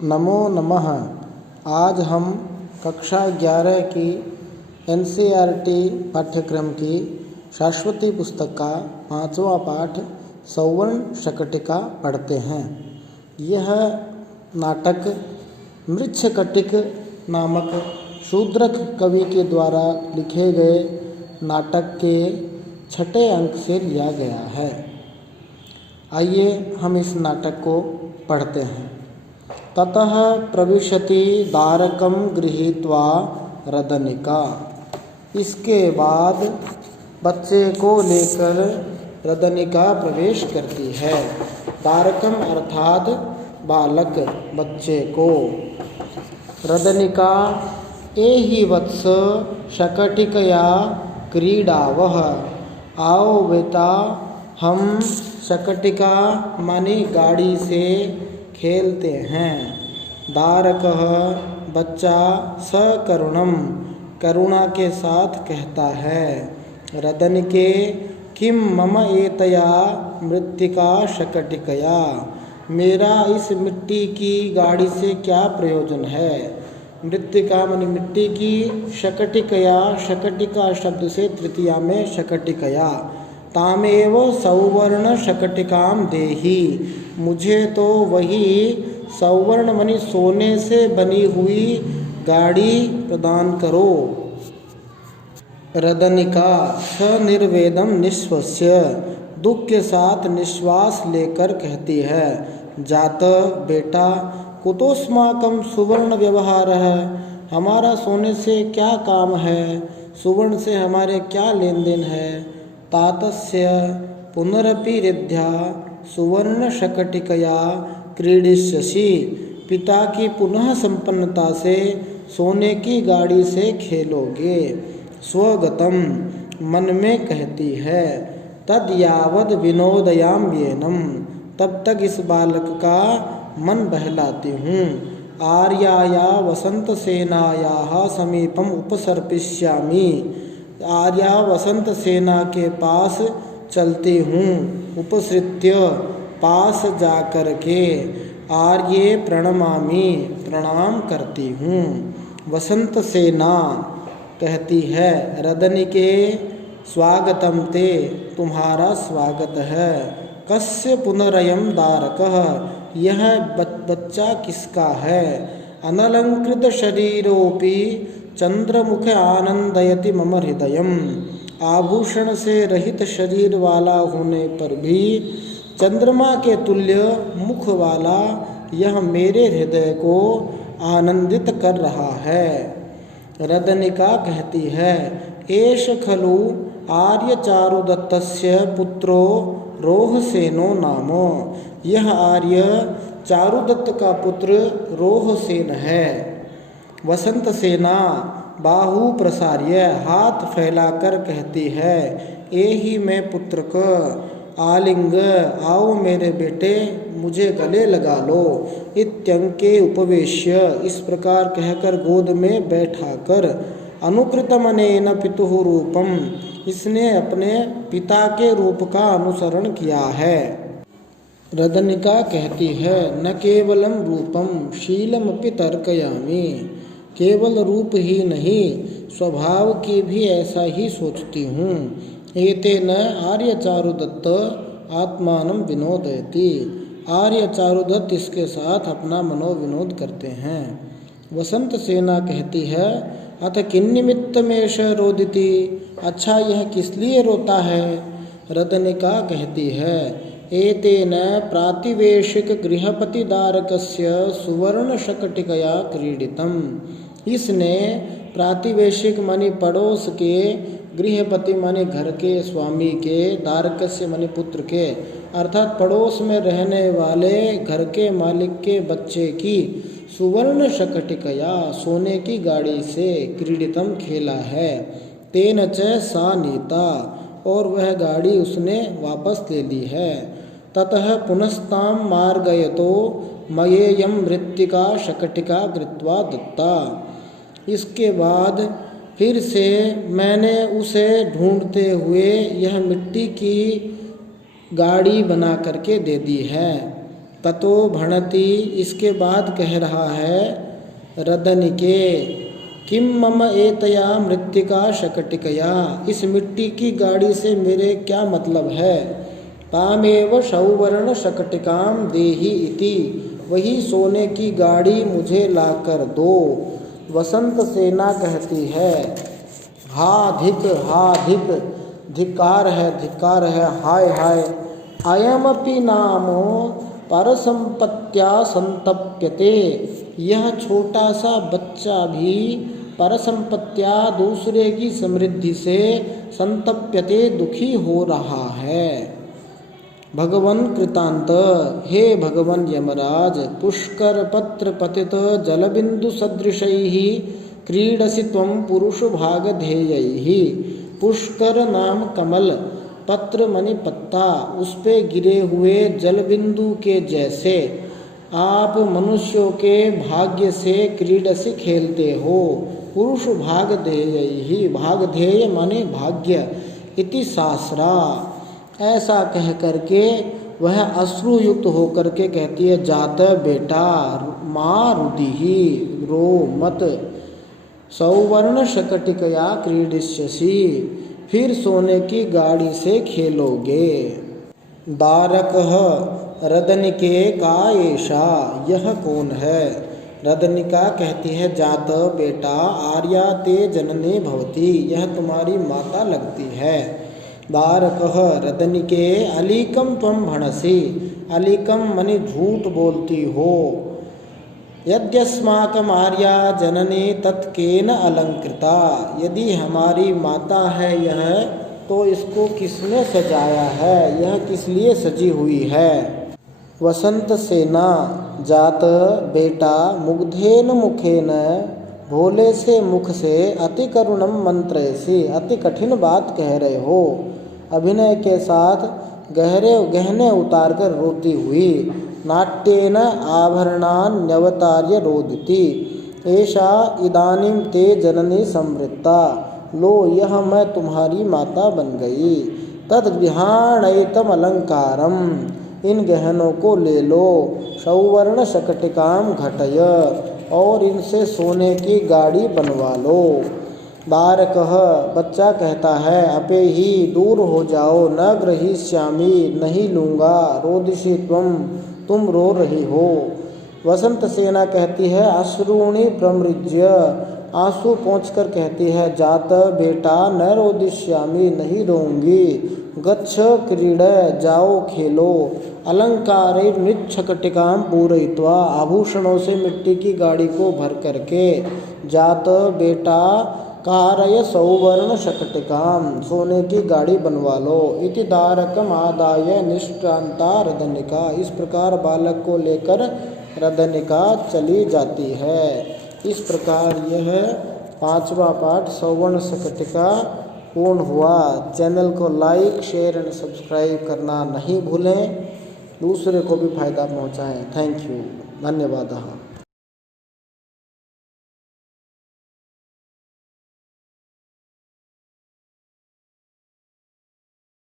नमो नमः। आज हम कक्षा 11 की एनसीईआरटी पाठ्यक्रम की शाश्वती पुस्तक का 5वां पाठ सौवर्ण शकटिका पढ़ते हैं। यह नाटक मृच्छकटिक नामक शूद्रक कवि के द्वारा लिखे गए नाटक के 6ठे अंक से लिया गया है। आइए हम इस नाटक को पढ़ते हैं। ततः प्रविशति दारकं गृहीत्वा रदनिका। इसके बाद बच्चे को लेकर रदनिका प्रवेश करती है। दारकम अर्थात बालक बच्चे को। रदनिका एहि वत्स शकटिकया क्रीडावः। आओ बेटा हम शकटिका मानी गाड़ी से खेलते हैं। दारकः बच्चा सकरुणम करुणा के साथ कहता है। रदनिके किम मम एतया मृत्तिका शकटिकया। मेरा इस मिट्टी की गाड़ी से क्या प्रयोजन है। मृत्तिका मानी मिट्टी की, शकटिकया शकटिका शब्द से तृतीया में शकटिकया। तामेव सौवर्ण शकटिकाम देहि। मुझे तो वही सौवर्ण मानी सोने से बनी हुई गाड़ी प्रदान करो। रदनिका सनिर्वेदम निश्वस्य दुख के साथ निश्वास लेकर कहती है। जात बेटा कुतोस्माकं सुवर्ण व्यवहार है। हमारा सोने से क्या काम है, सुवर्ण से हमारे क्या लेन देन है। तातस्य पुनरपि रिद्ध्या सुवर्ण शकटिकया क्रीडिष्यसि। पिता की पुनः संपन्नता से सोने की गाड़ी से खेलोगे। स्वगतम मन में कहती है। तद यावद विनोदयाम्येनम तब तक इस बालक का मन बहलाती हूँ। आर्याया वसंत सेनायाः समीपम उपसर्पिष्यामि। आर्या वसंत सेना के पास चलती हूँ। उपसृत्य पास जाकर के। आर्ये प्रणमामि प्रणाम करती हूँ। वसंत सेना कहती है रदनिके स्वागतम ते तुम्हारा स्वागत है। कस्य पुनरयम दारकः यह बच्चा किसका है। अनलंकृत शरीरोपि चंद्रमुख आनंदयति मम हृदयम। आभूषण से रहित शरीर वाला होने पर भी चंद्रमा के तुल्य मुख वाला यह मेरे हृदय को आनंदित कर रहा है। रदनिका कहती है। एष खलु आर्य चारुदत्तस्य पुत्रो रोहसेनो नामो। यह आर्य चारुदत्त का पुत्र रोहसेन है। वसंत सेना बाहु प्रसार्य हाथ फैलाकर कहती है। एहि मैं पुत्र क आलिंग आओ मेरे बेटे मुझे गले लगा लो। इत्यंके उपवेश्य इस प्रकार कहकर गोद में बैठाकर। अनुकृतमनेन पितुः रूपम इसने अपने पिता के रूप का अनुसरण किया है। रदनिका कहती है। न केवलम रूपम शीलमपि तर्कयामि। केवल रूप ही नहीं स्वभाव की भी ऐसा ही सोचती हूँ। एतेन आर्य चारुदत्त आत्मानं विनोदयति। आर्य चारुदत्त इसके साथ अपना मनोविनोद करते हैं। वसंत सेना कहती है। अथ किन्निमित्तमेष रोदिति। अच्छा यह किस लिए रोता है। रदनिका कहती है। एतेन प्रातिवेशिक गृहपति दारकस्य सुवर्ण शकटिकया क्रीडितम। इसने प्रातिवेशिक मानी पड़ोस के, गृहपति मानी घर के स्वामी के, दारकस्य मानी पुत्र के अर्थात पड़ोस में रहने वाले घर के मालिक के बच्चे की सुवर्ण शकटिकया सोने की गाड़ी से क्रीडितम खेला है। तेन च सा नीता और वह गाड़ी उसने वापस ले ली है। ततः पुनस्ताम मार्गयतो मयेयम मृत्तिका शकटिका कृत्वा दत्ता। इसके बाद फिर से मैंने उसे ढूंढते हुए यह मिट्टी की गाड़ी बना करके दे दी है। ततो भणति, इसके बाद कह रहा है रदनिके, किम मम एतया मृत्तिका शकटिकया, इस मिट्टी की गाड़ी से मेरे क्या मतलब है। तामेव सौवर्ण शकटिकाम देहि इति, वही सोने की गाड़ी मुझे लाकर दो। वसंत सेना कहती है हा धिक, धिक्कार है, हाय हाय। अयमपि नामो परसंपत्त्या संतप्यते, यह छोटा सा बच्चा भी परसंपत्त्या दूसरे की समृद्धि से संतप्यते दुखी हो रहा है। भगवन कृतांत, हे भगवन यमराज, पुष्कर पत्र पतित जलबिंदु सदृशैः क्रीडसि त्वं पुरुष भागधेयैः। पुष्कर नाम कमल, पत्र मणि पत्ता, उस पे गिरे हुए जलबिंदु के जैसे आप मनुष्यों के भाग्य से क्रीडसि खेलते हो। पुरुष भागधेयैः, भागधेय माने भाग्य, इति सासरा, ऐसा कह करके वह अश्रुयुक्त होकर के कहती है जात बेटा, माँ रुदिहि, रो मत। सौवर्ण शकटिकया क्रीडिष्यसि, फिर सोने की गाड़ी से खेलोगे। दारकः रदनिके का एषा, यह कौन है। रदनिका कहती है जात बेटा, आर्या ते जननी भवती, यह तुम्हारी माता लगती है। दारकः रदनिके अलीकम त्वं भणसि, अलीकम मनि झूठ बोलती हो। यद्यस्माकम आर्या जननी तत्केन अलंकृता, यदि हमारी माता है यह, तो इसको किसने सजाया है, यह किस लिए सजी हुई है। वसंत सेना जात बेटा, मुग्धेन मुखेन, भोले से मुख से, अति करुणम मंत्रयसि, अति कठिन बात कह रहे हो। अभिनय के साथ गहने उतार कर रोती हुई। नाट्येन आभरणान्यवतार्य रोदिति, एषा इदानीं ते जननी संवृत्ता, लो यह मैं तुम्हारी माता बन गई। तद गृहाणैतम अलंकारम, इन गहनों को ले लो। सौवर्ण शकटिकाम घटय, और इनसे सोने की गाड़ी बनवा लो। बारकः, बच्चा कहता है अपे ही, दूर हो जाओ। न ग्रहीष्यामि, नहीं लूँगा। रोदिषि त्वं, तुम रो रही हो। वसंत सेना कहती है अश्रूणि प्रमृज्य, आंसू पोंछकर कहती है जात बेटा, न रोदिष्यामि, नहीं रोऊंगी। गच्छ क्रीड, जाओ खेलो। अलंकारे मृच्छकटिकाम पूरयित्वा, आभूषणों से मिट्टी की गाड़ी को भर करके। जात बेटा, कारय सौवर्ण शकटिकाम, सोने की गाड़ी बनवा लो। इति दारकम आदाय निष्क्रांता रदनिका, इस प्रकार बालक को लेकर रदनिका चली जाती है। इस प्रकार यह 5वां पाठ सौवर्ण शकटिका पूर्ण हुआ। चैनल को लाइक, शेयर एंड सब्सक्राइब करना नहीं भूलें, दूसरे को भी फायदा पहुंचाएं। थैंक यू, धन्यवाद।